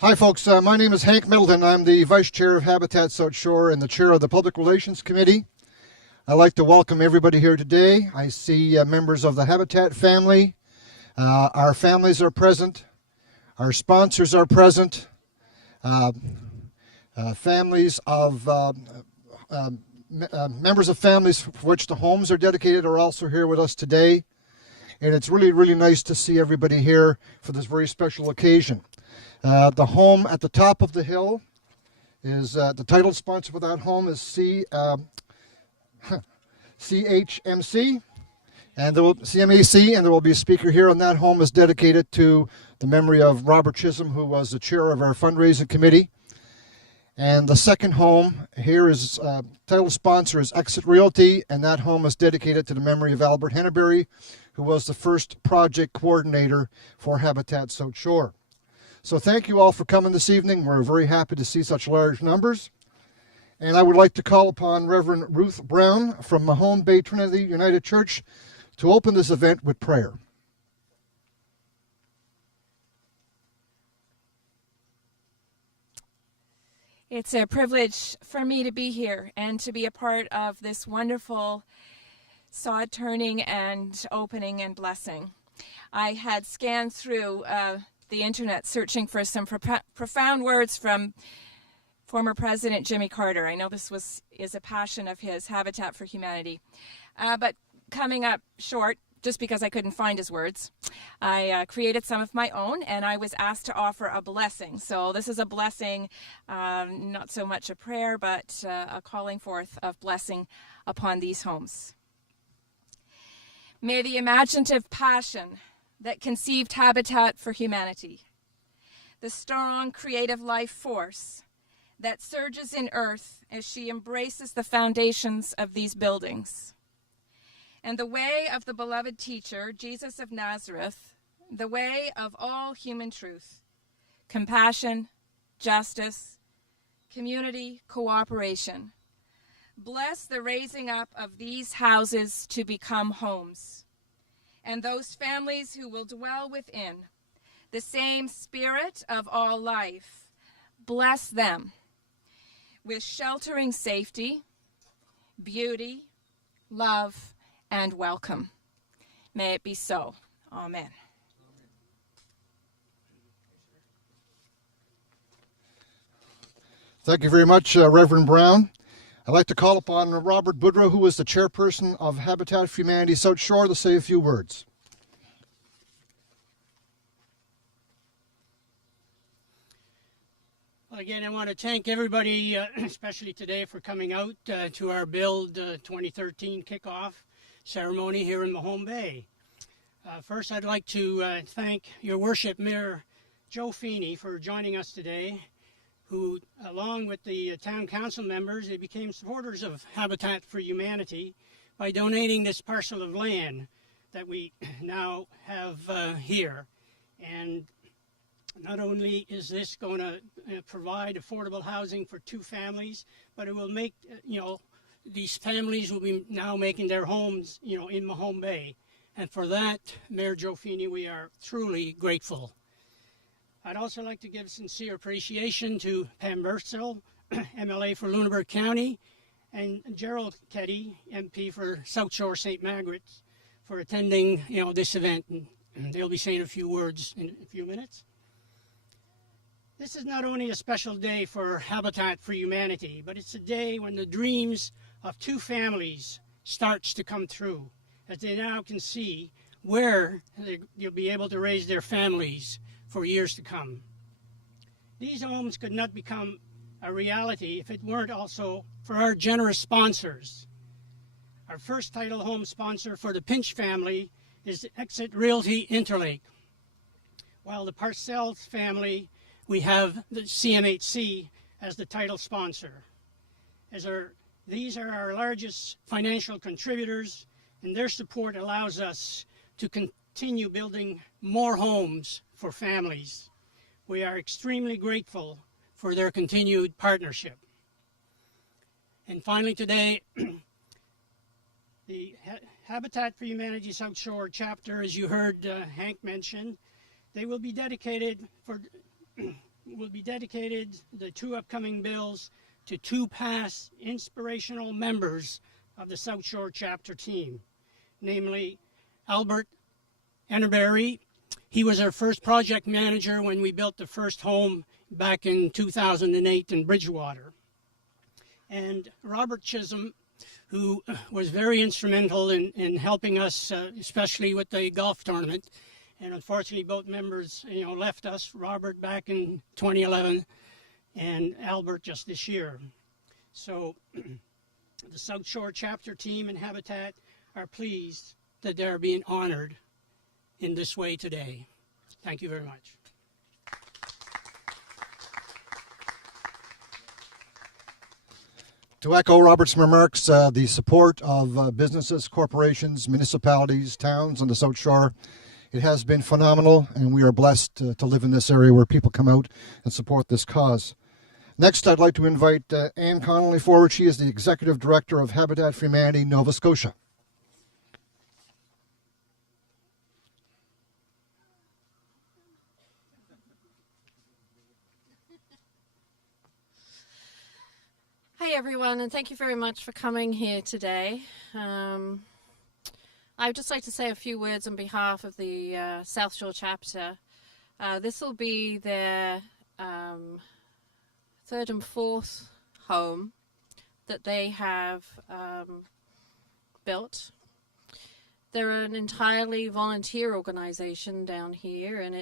Hi, folks. My name is Hank Middleton. I'm the Vice Chair of Habitat South Shore and the Chair of the Public Relations Committee. I'd like to welcome everybody here today. I see members of the Habitat family. Our families are present. Our sponsors are present. Families of members of families for which the homes are dedicated are also here with us today. And it's really, really nice to see everybody here for this very special occasion. The home at the top of the hill is the title sponsor for that home is CHMC and CMAC, and there will be a speaker here. And that home is dedicated to the memory of Robert Chisholm, who was the chair of our fundraising committee. And the second home here is title sponsor is Exit Realty, and that home is dedicated to the memory of Albert Henneberry, who was the first project coordinator for Habitat South Shore. So thank you all for coming this evening. We're very happy to see such large numbers. And I would like to call upon Reverend Ruth Brown from Mahone Bay Trinity United Church to open this event with prayer. It's a privilege for me to be here and to be a part of this wonderful sod turning and opening and blessing. I had scanned through the internet searching for some profound words from former President Jimmy Carter. I know this is a passion of his, Habitat for Humanity. But coming up short, just because I couldn't find his words, I created some of my own, and I was asked to offer a blessing. So this is a blessing, not so much a prayer, but a calling forth of blessing upon these homes. May the imaginative passion that conceived Habitat for Humanity, the strong creative life force that surges in earth as she embraces the foundations of these buildings, and the way of the beloved teacher, Jesus of Nazareth, the way of all human truth, compassion, justice, community, cooperation. Bless the raising up of these houses to become homes, and those families who will dwell within the same spirit of all life. Bless them with sheltering safety, beauty, love, and welcome. May it be so. Amen. Thank you very much, Reverend Brown. I'd like to call upon Robert Boudreau, who is the chairperson of Habitat for Humanity South Shore, to say a few words. Well, again, I want to thank everybody, especially today, for coming out to our Build 2013 Kickoff ceremony here in Mahone Bay. First, I'd like to thank Your Worship Mayor Joe Feeney for joining us today, who, along with the town council members, they became supporters of Habitat for Humanity by donating this parcel of land that we now have here. And not only is this going to provide affordable housing for two families, but it will make, these families will be now making their homes, in Mahone Bay. And for that, Mayor Joe Feeney, we are truly grateful. I'd also like to give sincere appreciation to Pam Burtsell, MLA for Lunenburg County, and Gerald Keddy, MP for South Shore St. Margaret's, for attending, this event. And they'll be saying a few words in a few minutes. This is not only a special day for Habitat for Humanity, but it's a day when the dreams of two families starts to come true, as they now can see where they'll be able to raise their families for years to come. These homes could not become a reality if it weren't also for our generous sponsors. Our first title home sponsor for the Pinch family is Exit Realty Interlake, while the Parcells family, we have the CMHC as the title sponsor. These are our largest financial contributors, and their support allows us to continue building more homes for families. We are extremely grateful for their continued partnership. And finally today, the Habitat for Humanity South Shore chapter, as you heard Hank mention, they will be dedicated for will be dedicated, the two upcoming bills, to two past inspirational members of the South Shore chapter team, namely Albert Ennerberry. He was our first project manager when we built the first home back in 2008 in Bridgewater. And Robert Chisholm, who was very instrumental in helping us, especially with the golf tournament. And unfortunately, both members, left us, Robert back in 2011 and Albert just this year. So the South Shore chapter team and Habitat are pleased that they're being honored in this way today. Thank you very much. To echo Robert's remarks, the support of businesses, corporations, municipalities, towns on the South Shore, it has been phenomenal, and we are blessed to live in this area where people come out and support this cause. Next, I'd like to invite Anne Connolly forward. She is the Executive Director of Habitat for Humanity, Nova Scotia. Hi everyone, and thank you very much for coming here today. I'd just like to say a few words on behalf of the South Shore chapter. This will be their third and fourth home that they have built. They're an entirely volunteer organization down here, and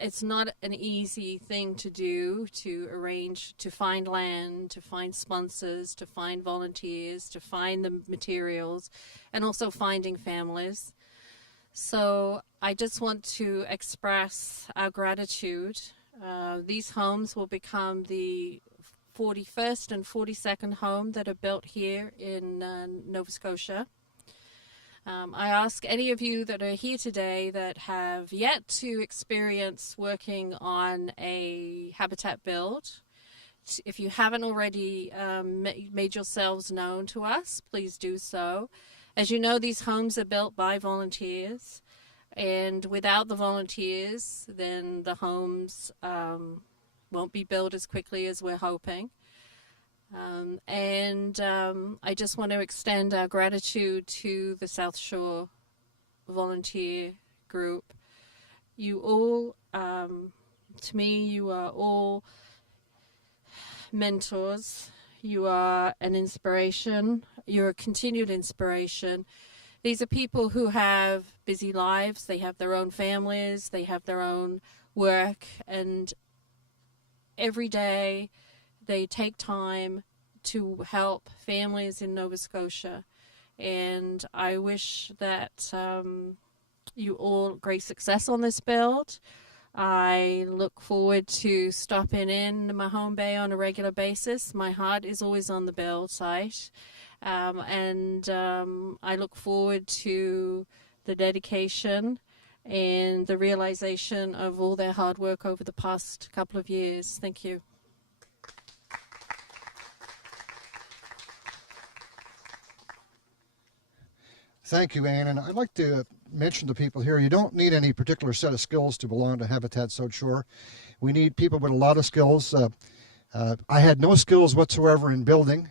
it's not an easy thing to do, to arrange, to find land, to find sponsors, to find volunteers, to find the materials, and also finding families. So I just want to express our gratitude. These homes will become the 41st and 42nd home that are built here in Nova Scotia. I ask any of you that are here today that have yet to experience working on a habitat build, if you haven't already made yourselves known to us, please do so. As you know, these homes are built by volunteers, and without the volunteers, then the homes won't be built as quickly as we're hoping. I just want to extend our gratitude to the South Shore volunteer group. You all, to me, you are all mentors. You are an inspiration. You're a continued inspiration. These are people who have busy lives. They have their own families. They have their own work. And every day they take time to help families in Nova Scotia. And I wish that you all great success on this build. I look forward to stopping in Mahone Bay on a regular basis. My heart is always on the build site. I look forward to the dedication and the realization of all their hard work over the past couple of years. Thank you. Thank you, Anne. And I'd like to mention to people here, you don't need any particular set of skills to belong to Habitat South Shore. We need people with a lot of skills. I had no skills whatsoever in building,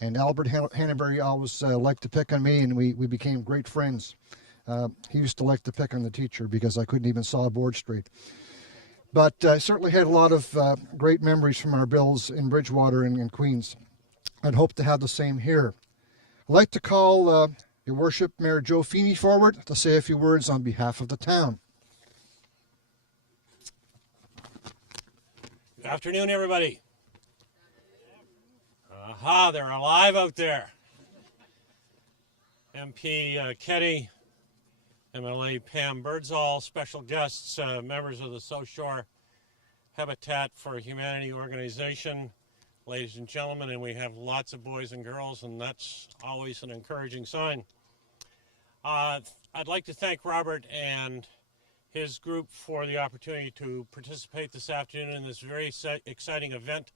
and Albert Ennerberry always liked to pick on me, and we became great friends. He used to like to pick on the teacher because I couldn't even saw a board straight. But I certainly had a lot of great memories from our builds in Bridgewater and in Queens. I'd hope to have the same here. I'd like to call Your Worship, Mayor Joe Feeney forward to say a few words on behalf of the town. Good afternoon, everybody. Aha, they're alive out there. MP Ketty, MLA Pam Birdsall, special guests, members of the South Shore Habitat for Humanity organization, ladies and gentlemen, and we have lots of boys and girls, and that's always an encouraging sign. I'd like to thank Robert and his group for the opportunity to participate this afternoon in this very exciting event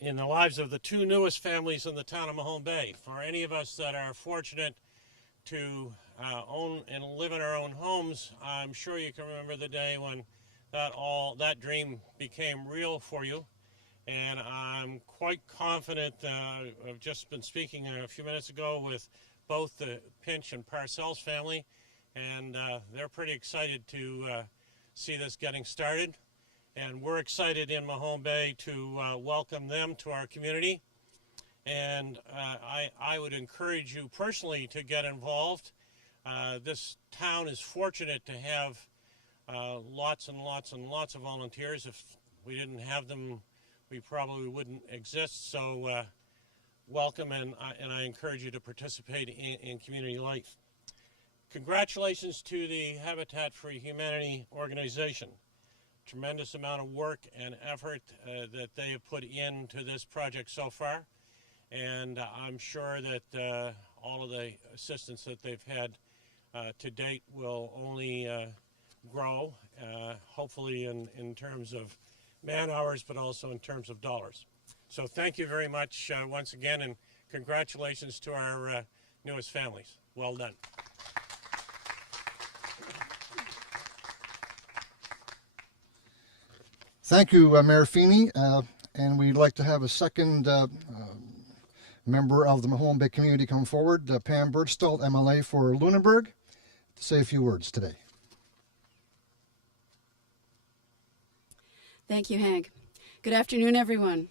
in the lives of the two newest families in the town of Mahone Bay. For any of us that are fortunate to own and live in our own homes, I'm sure you can remember the day when that dream became real for you. And I'm quite confident. I've just been speaking a few minutes ago with both the Pinch and Parcells family, and they're pretty excited to see this getting started. And we're excited in Mahone Bay to welcome them to our community. And I would encourage you personally to get involved. This town is fortunate to have lots and lots and lots of volunteers. If we didn't have them, we probably wouldn't exist. So welcome, and I encourage you to participate in community life. Congratulations to the Habitat for Humanity organization. Tremendous amount of work and effort that they have put into this project so far. And I'm sure that all of the assistance that they've had to date will only grow, hopefully in terms of man hours, but also in terms of dollars. So thank you very much once again, and congratulations to our newest families. Well done. Thank you, Mayor Feeney. And we'd like to have a second member of the Mahone Bay community come forward, Pam Birdsall, MLA for Lunenburg, to say a few words today. Thank you, Hank. Good afternoon, everyone.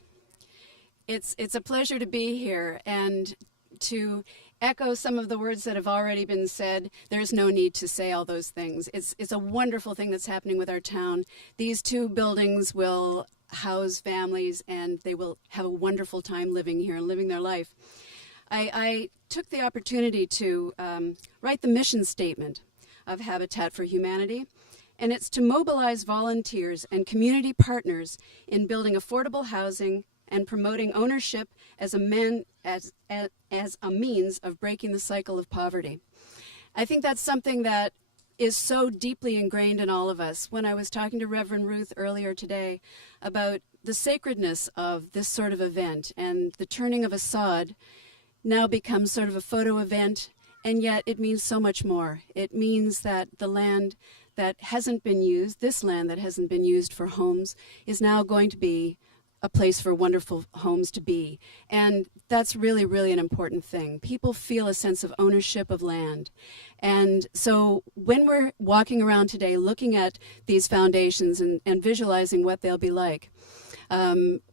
It's a pleasure to be here and to echo some of the words that have already been said. There's no need to say all those things. It's a wonderful thing that's happening with our town. These two buildings will house families, and they will have a wonderful time living here and living their life. I took the opportunity to write the mission statement of Habitat for Humanity, and it's to mobilize volunteers and community partners in building affordable housing and promoting ownership as a means of breaking the cycle of poverty. I think that's something that is so deeply ingrained in all of us. When I was talking to Reverend Ruth earlier today about the sacredness of this sort of event, and the turning of a sod now becomes sort of a photo event, and yet it means so much more. It means that the land that hasn't been used, this land that hasn't been used for homes, is now going to be a place for wonderful homes to be. And that's really, really an important thing. People feel a sense of ownership of land. And so when we're walking around today looking at these foundations and visualizing what they'll be like,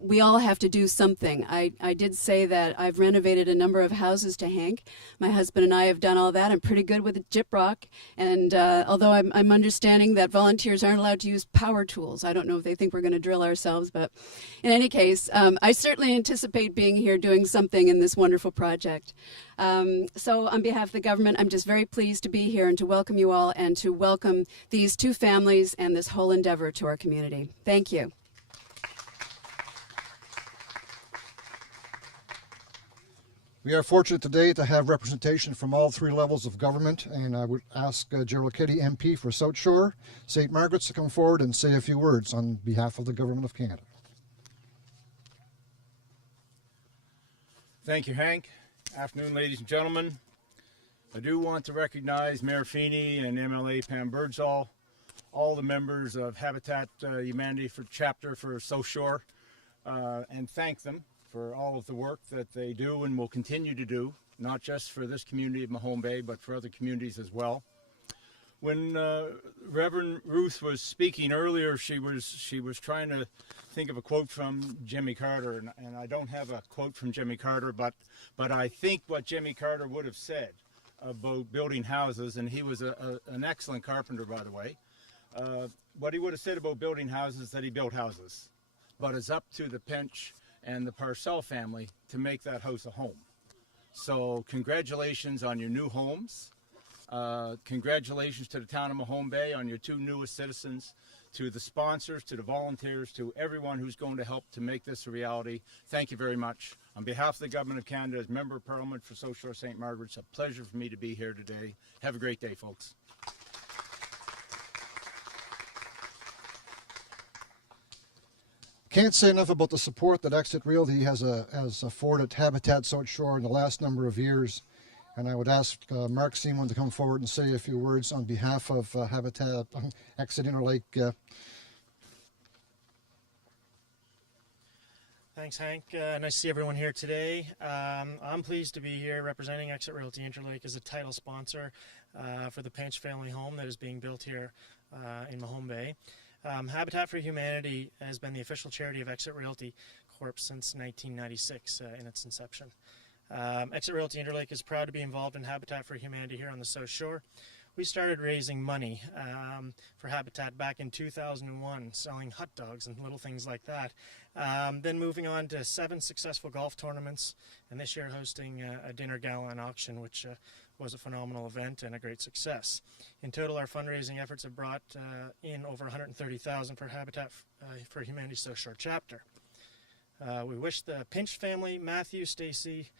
we all have to do something. I did say that I've renovated a number of houses to Hank. My husband and I have done all that. I'm pretty good with the gyprock. And although I'm understanding that volunteers aren't allowed to use power tools, I don't know if they think we're going to drill ourselves. But in any case, I certainly anticipate being here doing something in this wonderful project. So on behalf of the government, I'm just very pleased to be here and to welcome you all and to welcome these two families and this whole endeavor to our community. Thank you. We are fortunate today to have representation from all three levels of government, and I would ask Gerald Kitty, MP for South Shore, St. Margaret's, to come forward and say a few words on behalf of the Government of Canada. Thank you, Hank. Afternoon, ladies and gentlemen. I do want to recognize Mayor Feeney and MLA Pam Birdsall, all the members of Habitat Humanity for Chapter for South Shore, and thank them for all of the work that they do and will continue to do, not just for this community of Mahone Bay, but for other communities as well. When Reverend Ruth was speaking earlier, she was trying to think of a quote from Jimmy Carter, and I don't have a quote from Jimmy Carter, but I think what Jimmy Carter would have said about building houses, and he was an excellent carpenter, by the way, what he would have said about building houses, that he built houses, but it's up to the Pinch and the Parcell family to make that house a home. So congratulations on your new homes. Congratulations to the town of Mahone Bay on your two newest citizens, to the sponsors, to the volunteers, to everyone who's going to help to make this a reality. Thank you very much. On behalf of the Government of Canada, as Member of Parliament for South Shore St. Margaret's, a pleasure for me to be here today. Have a great day, folks. Can't say enough about the support that Exit Realty has afforded Habitat South Shore in the last number of years. And I would ask Mark Seaman to come forward and say a few words on behalf of Habitat Exit Interlake. Thanks, Hank. Nice to see everyone here today. I'm pleased to be here representing Exit Realty Interlake as a title sponsor for the Pinch family home that is being built here in Mahone Bay. Habitat for Humanity has been the official charity of Exit Realty Corp since 1996 in its inception. Exit Realty Interlake is proud to be involved in Habitat for Humanity here on the South Shore. We started raising money for Habitat back in 2001, selling hot dogs and little things like that. Then moving on to 7 successful golf tournaments, and this year hosting a dinner gala and auction, which was a phenomenal event and a great success. In total, our fundraising efforts have brought in over $130,000 for Habitat for Humanity South Shore chapter. We wish the Pinch family, Matthew, Stacy,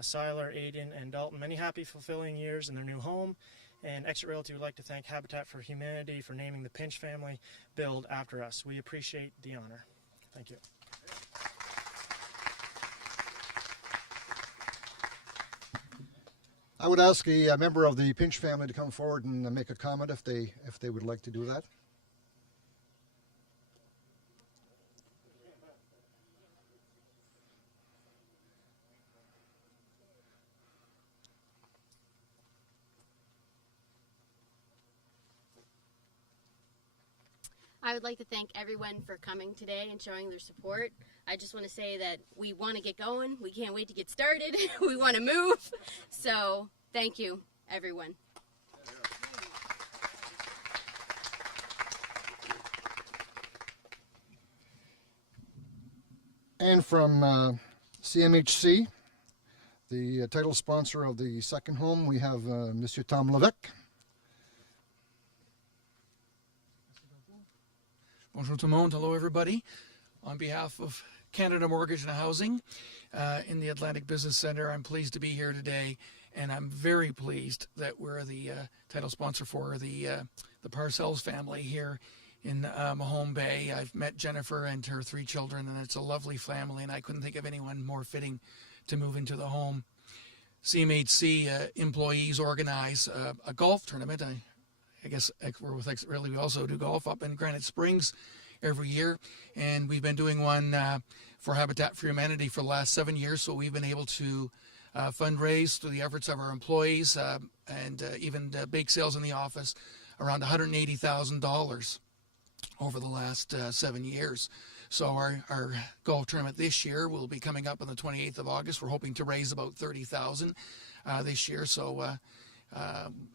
Seiler, Aiden, and Dalton, many happy, fulfilling years in their new home. And Exit Realty would like to thank Habitat for Humanity for naming the Pinch family build after us. We appreciate the honor. Thank you. I would ask a member of the Pinch family to come forward and make a comment if they would like to do that. I would like to thank everyone for coming today and showing their support. I just want to say that we want to get going. We can't wait to get started. We want to move. So thank you, everyone. And from CMHC, the title sponsor of the second home, we have Monsieur Tom Levesque. Bonjour tout le monde. Hello, everybody. On behalf of Canada Mortgage and Housing in the Atlantic Business Center, I'm pleased to be here today, and I'm very pleased that we're the title sponsor for the Parcells family here in Mahone Bay. I've met Jennifer and her 3 children, and it's a lovely family, and I couldn't think of anyone more fitting to move into the home. CMHC employees organize a golf tournament. I guess we're with Exit Realty. We also do golf up in Granite Springs every year, and we've been doing one for Habitat for Humanity for the last 7 years. So we've been able to fundraise through the efforts of our employees and even bake sales in the office around $180,000 over the last 7 years. So our golf tournament this year will be coming up on the 28th of August. We're hoping to raise about $30,000 this year. So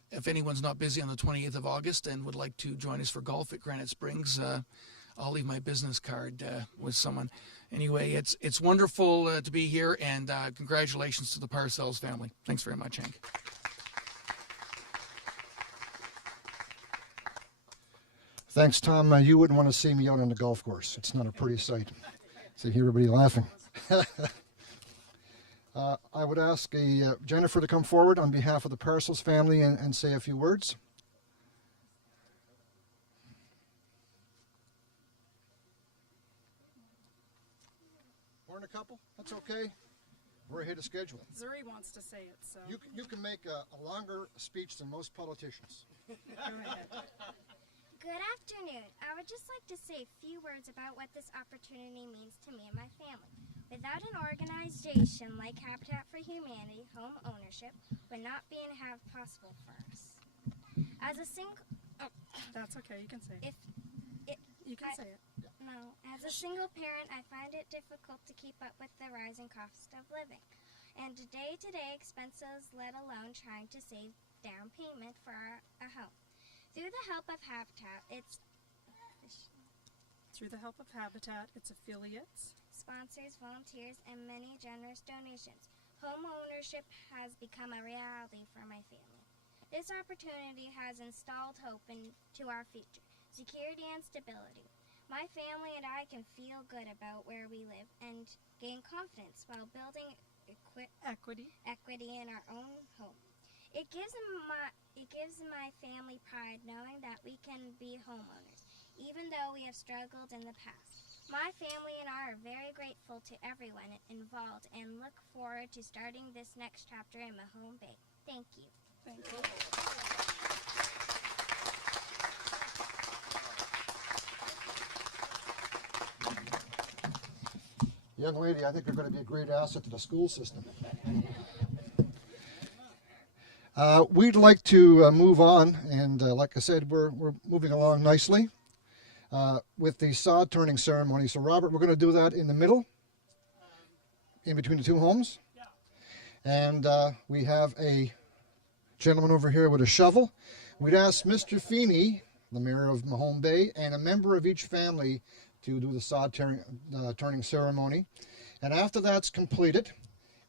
if anyone's not busy on the 28th of August and would like to join us for golf at Granite Springs, I'll leave my business card with someone. Anyway, it's wonderful to be here, and congratulations to the Parcells family. Thanks very much, Hank. Thanks, Tom. You wouldn't want to see me out on the golf course. It's not a pretty sight. See everybody laughing. I would ask Jennifer to come forward on behalf of the Parcells family and say a few words. More than a couple? That's okay. We're ahead of schedule. Zuri wants to say it, so. You can make a longer speech than most politicians. Go ahead. Good afternoon. I would just like to say a few words about what this opportunity means to me and my family. Without an organization like Habitat for Humanity, home ownership would not be possible for us. As a single, That's okay. You can say it. You can say it. No, as a single parent, I find it difficult to keep up with the rising cost of living, and day-to-day expenses, let alone trying to save down payment for a home. Through the help of Habitat, its affiliates, sponsors, volunteers, and many generous donations, home ownership has become a reality for my family. This opportunity has installed hope into our future, security and stability. My family and I can feel good about where we live and gain confidence while building equity in our own home. It gives my family pride knowing that we can be homeowners, even though we have struggled in the past. My family and I are very grateful to everyone involved and look forward to starting this next chapter in Mahone Bay. Thank you. Thank you. Young lady, I think you're going to be a great asset to the school system. We'd like to move on, and like I said, we're moving along nicely with the sod turning ceremony. So, Robert, we're going to do that in the middle, in between the two homes. And we have a gentleman over here with a shovel. We'd ask Mr. Feeney, the mayor of Mahone Bay, and a member of each family to do the sod turning ceremony. And after that's completed,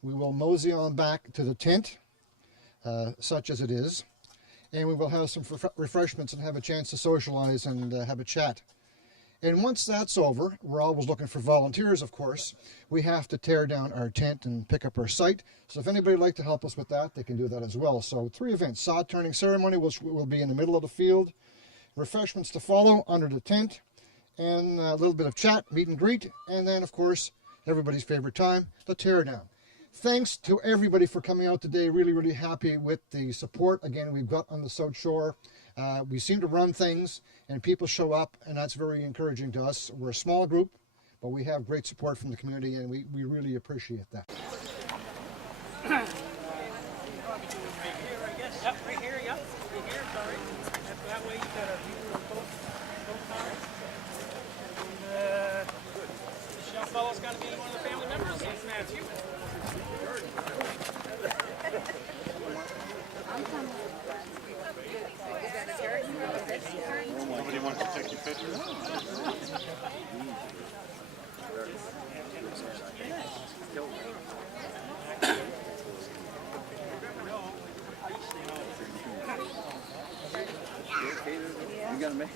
we will mosey on back to the tent, such as it is, and we will have some refreshments and have a chance to socialize and have a chat. And once that's over, we're always looking for volunteers, of course. We have to tear down our tent and pick up our site. So if anybody would like to help us with that, they can do that as well. So 3 events. Sod turning ceremony will be in the middle of the field. Refreshments to follow under the tent. And a little bit of chat, meet and greet. And then, of course, everybody's favorite time, the tear down. Thanks to everybody for coming out today. Really, really happy with the support, again, we've got on the South Shore. We seem to run things, and people show up, and that's very encouraging to us. We're a small group, but we have great support from the community, and we really appreciate that. Yep, right here, yep. Right here, sorry. That way you got a view of both cars. And this young fellow's got to be one of the family members. Yes, that's you. Nobody wants to take your picture?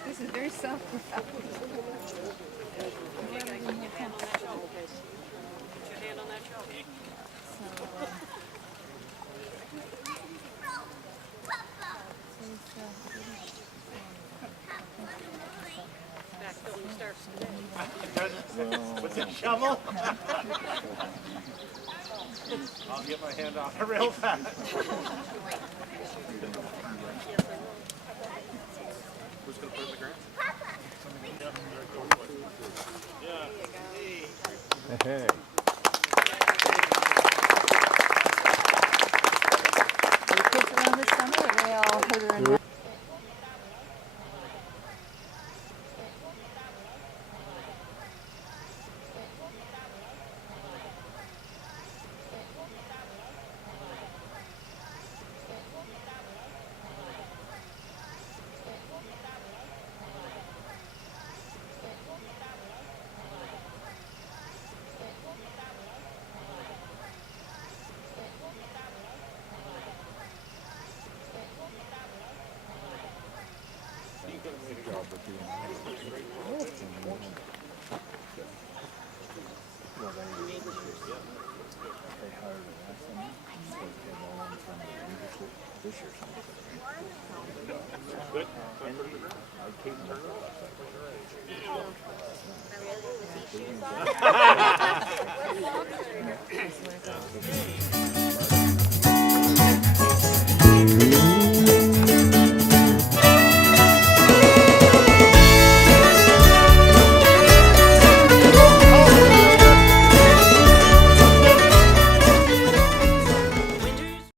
This is very self. With the shovel? I'll get my hand off it real fast. Who's going to put it in the ground? Yeah. Hey. The kids around this summer, or they all heard her in. Good.